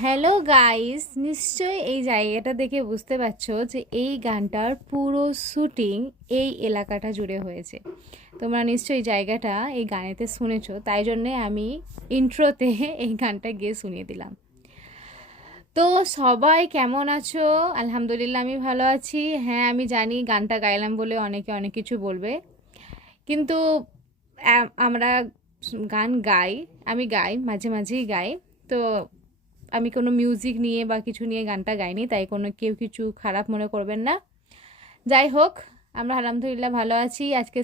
Hello guys, নিশ্চয়ই এই জায়গাটা দেখে বুঝতে পারছো যে এই গানটার পুরো শুটিং এই এলাকাটা জুড়ে হয়েছে। তোমরা নিশ্চয়ই জায়গাটা এই গানেতে শুনেছো, তাই জন্যে আমি ইন্ট্রোতে এই গানটা গিয়ে শুনিয়ে দিলাম। তো সবাই কেমন আছো? আলহামদুলিল্লাহ আমি ভালো আছি। হ্যাঁ, আমি জানি গানটা গাইলাম বলে অনেকে অনেক কিছু বলবে, কিন্তু আমরা গান গাই, আমি গাই, মাঝে মাঝেই গাই। তো আমি কোনো মিউজিক নিয়ে বা কিছু নিয়ে গানটা গাইনি, তাই কোনো কেউ কিছু খারাপ মনে করবেন না। যাই হোক, আমরা আলহামদুলিল্লাহ ভালো আছি। আজকে